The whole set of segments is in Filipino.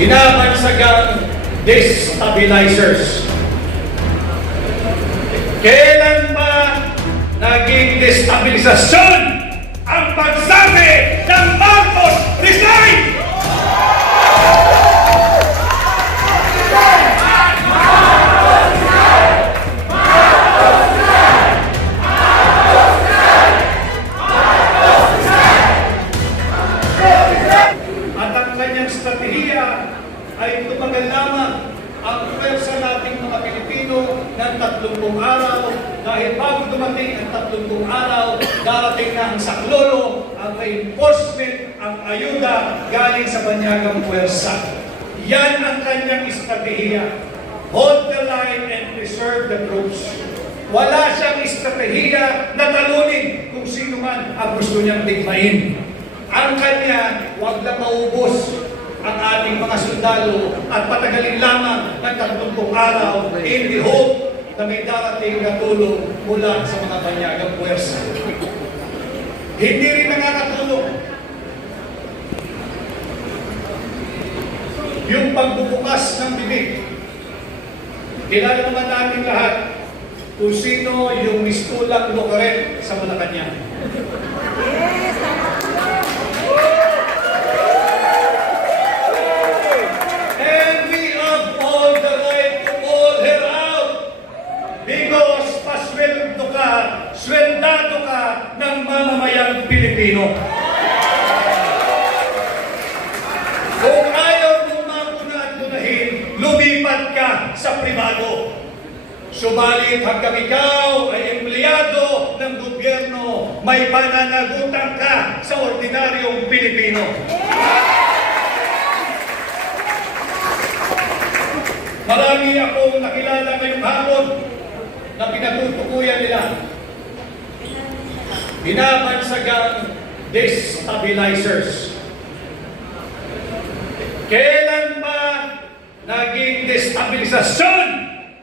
binabansagang destabilizers. Kailan ba naging destabilisasyon ang pagsabi ng Marcos resign? At ang kanyang strategiya ay tumagal lamang ang pwersa nating mga Pilipino ng 30 araw dahil bago dumating ang 30 araw, darating na ang saklolo, ang reinforcement, ang ayuda galing sa banyagang pwersa. Yan ang kanyang estratehiya. Hold the line and preserve the troops. Wala siyang estratehiya na talunin kung sino man ang gusto niyang digmain. Ang kanya, huwag na maubos ang ating mga sundalo at patagalin lamang ng 30 araw in the hope na may darating na tulong mula sa mga banyagang puwersa. Hindi rin nakakatulong yung pagbubukas ng bibig. Kilala naman natin lahat kung sino yung mistulang Locoret sa Malacanang. Sweldo ka ng mamamayang Pilipino. Kung ayaw mo mapuna at punahin, lumipat ka sa pribado. Subalit hanggang ikaw ay empleyado ng gobyerno, may pananagutan ka sa ordinaryong Pilipino. Marami akong nakilala ngayong hapon na pinatutukuyan nila. Binabansagang destabilizers. Kailan ba naging destabilisasyon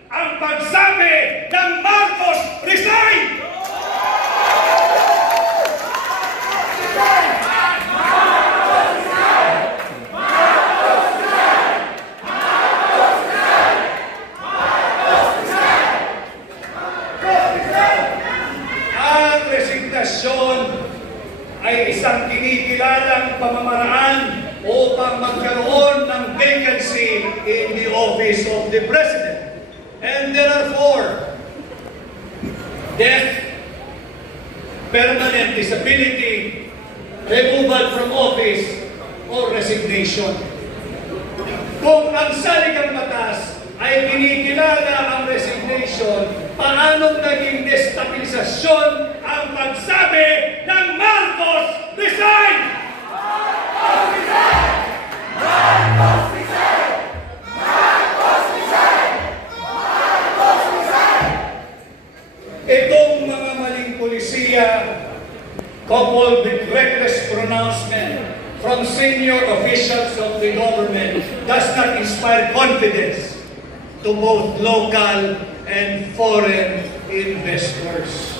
ang pagsabi ng Marcos resign? Ay isang kinikilalang pamamaraan upang magkaroon ng vacancy in the office of the President. And there are 4: death, permanent disability, removal from office, or resignation. Kung ang saligang batas ay kinikilala ang resignation, paanong naging destabilisasyon ang pagsabi ng Marcos resign? Marcos resign! Marcos resign! Marcos resign! Marcos resign! Itong mga maling polisiya, coupled with reckless pronouncement from senior officials of the government, does not inspire confidence to both local and foreign investors.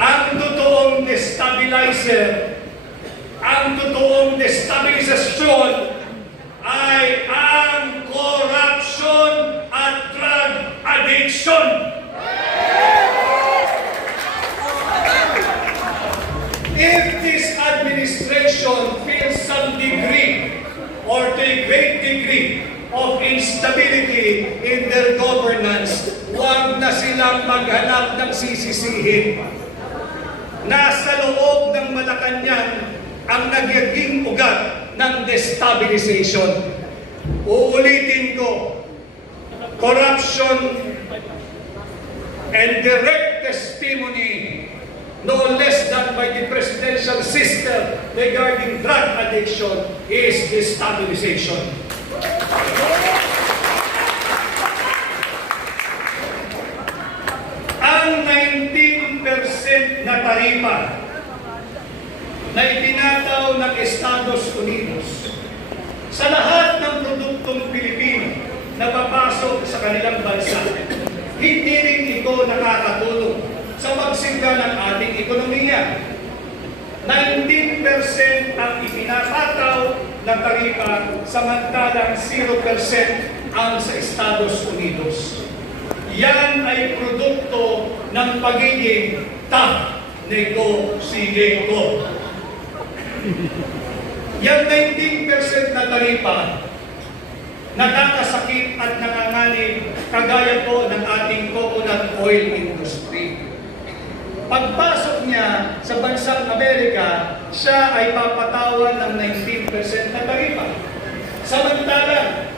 Ang totoong destabilizer, ang totoong destabilisasyon ay ang corruption at drug addiction. If this administration feels some degree or to a great degree of instability in their governance, huwag na silang maghanap ng sisisihin. Nasa loob ng Malacanang ang nagiging ugat ng destabilization. Uulitin ko, corruption and direct testimony, no less than by the presidential system regarding drug addiction, is destabilization. Ang 19% na taripa na itinataw ng Estados Unidos sa lahat ng produktong Pilipino na papasok sa kanilang bansa, hindi rin ito nakakatulong sa pagsigla ng ating ekonomiya. 19% ang ipinatataw na taripa samantalang 0% ang sa Estados Unidos. Yan ay produkto ng pagiging tough negotiator. Yan 19% na taripa nakakasakit at nanganganib kagaya po ng ating coconut oil industry. Pagpasok niya sa bansang Amerika, siya ay papatawan ng 19% na taripa. Samantala,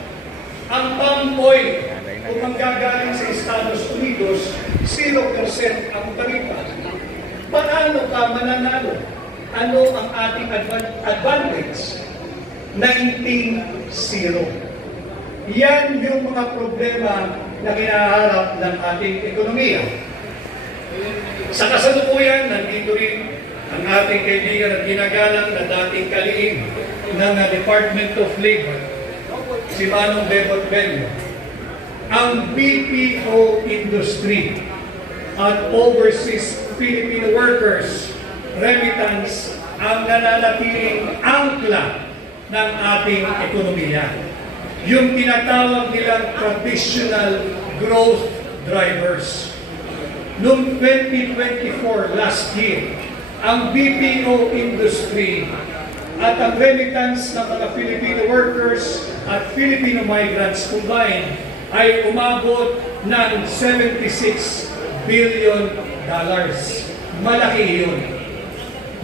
ang palm oil, kung manggagaling sa Estados Unidos, 0% ang taripa. Paano ka mananalo? Ano ang ating advantage? 19-0. Yan yung mga problema na kinaharap ng ating ekonomiya. Sa kasalukuyan, nandito rin ang ating kaibigan at ginagalang na dating kaliim ng Department of Labor, si Manong Bebot Benyo. Ang BPO industry at overseas Filipino workers remittance ang nananatiling angkla ng ating ekonomiya. Yung tinatawag nilang traditional growth drivers. Noong 2024, last year, ang BPO industry at ang remittance ng mga Filipino workers at Filipino migrants combined ay umabot ng $76 billion. Malaki yun.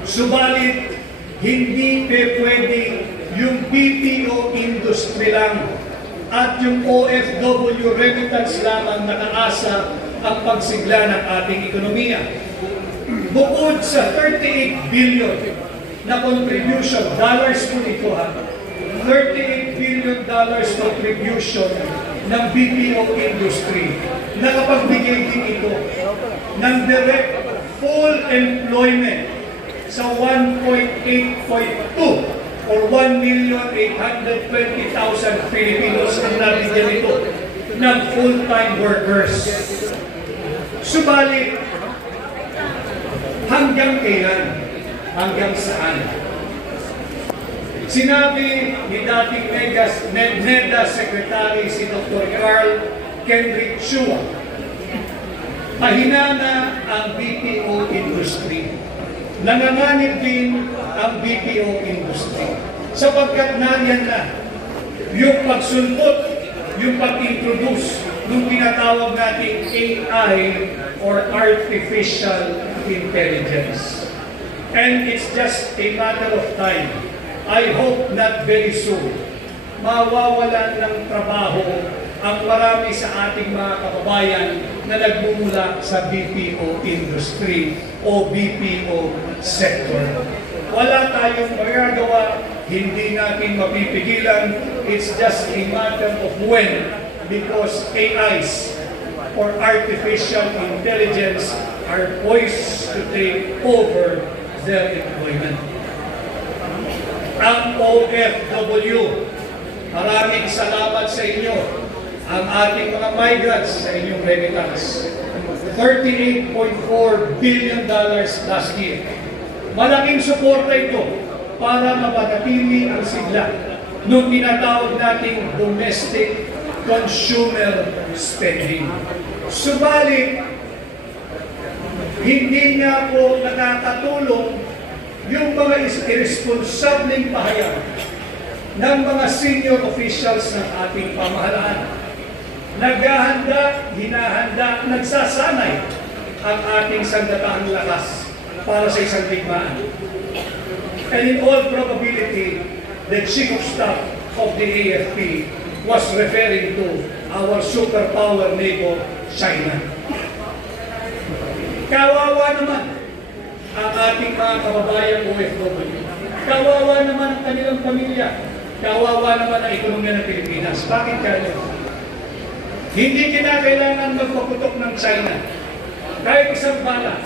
Subalit, hindi pwede yung BPO industry lang at yung OFW remittance lamang nakaasa ang pagsigla ng ating ekonomiya. Bukod sa 38 billion na contribution, dollars po ito ha, $38 billion contribution ng BPO industry, nakapagbigay din ito ng direct full employment sa 1.8.2 or 1,820,000 Filipinos ang nabigyan ito ng full-time workers. Subalit, hanggang kailan? Hanggang saan? Sinabi ni dating NEDA Secretary si Dr. Carl Kendrick Chua, mahina na ang BPO industry. Nanganganib din ang BPO industry. Sapagkat nariyan na yung pagsulpot, yung pag-introduce ng tinatawag nating AI or Artificial Intelligence. And it's just a matter of time. I hope not very soon, mawawalan ng trabaho ang marami sa ating mga kababayan na nagmumula sa BPO industry o BPO sector. Wala tayong magagawa, hindi natin mapipigilan. It's just a matter of when, because AIs or artificial intelligence are poised to take over their employment. Ang OFW, maraming salamat sa inyo. Ang ating mga migrants sa inyong remittance. $38.4 billion last year. Malaking suporta ito para mapanatili ang sigla nung tinatawag nating domestic consumer spending. Subalit, hindi nga po nakakatulong yung mga irresponsableng pahayag ng mga senior officials ng ating pamahalaan. Naghahanda, hinahanda, nagsasanay ang ating sandatahang lakas para sa isang digmaan. And in all probability, the Chief of Staff of the AFP was referring to our superpower neighbor, China. Kawawa naman ang ating mga kababayan OFW. Kawawa naman ang kanilang pamilya. Kawawa naman ang ekonomiya ng Pilipinas. Bakit kaya? Hindi kinakailangan magpaputok ng China. Kahit isang bala,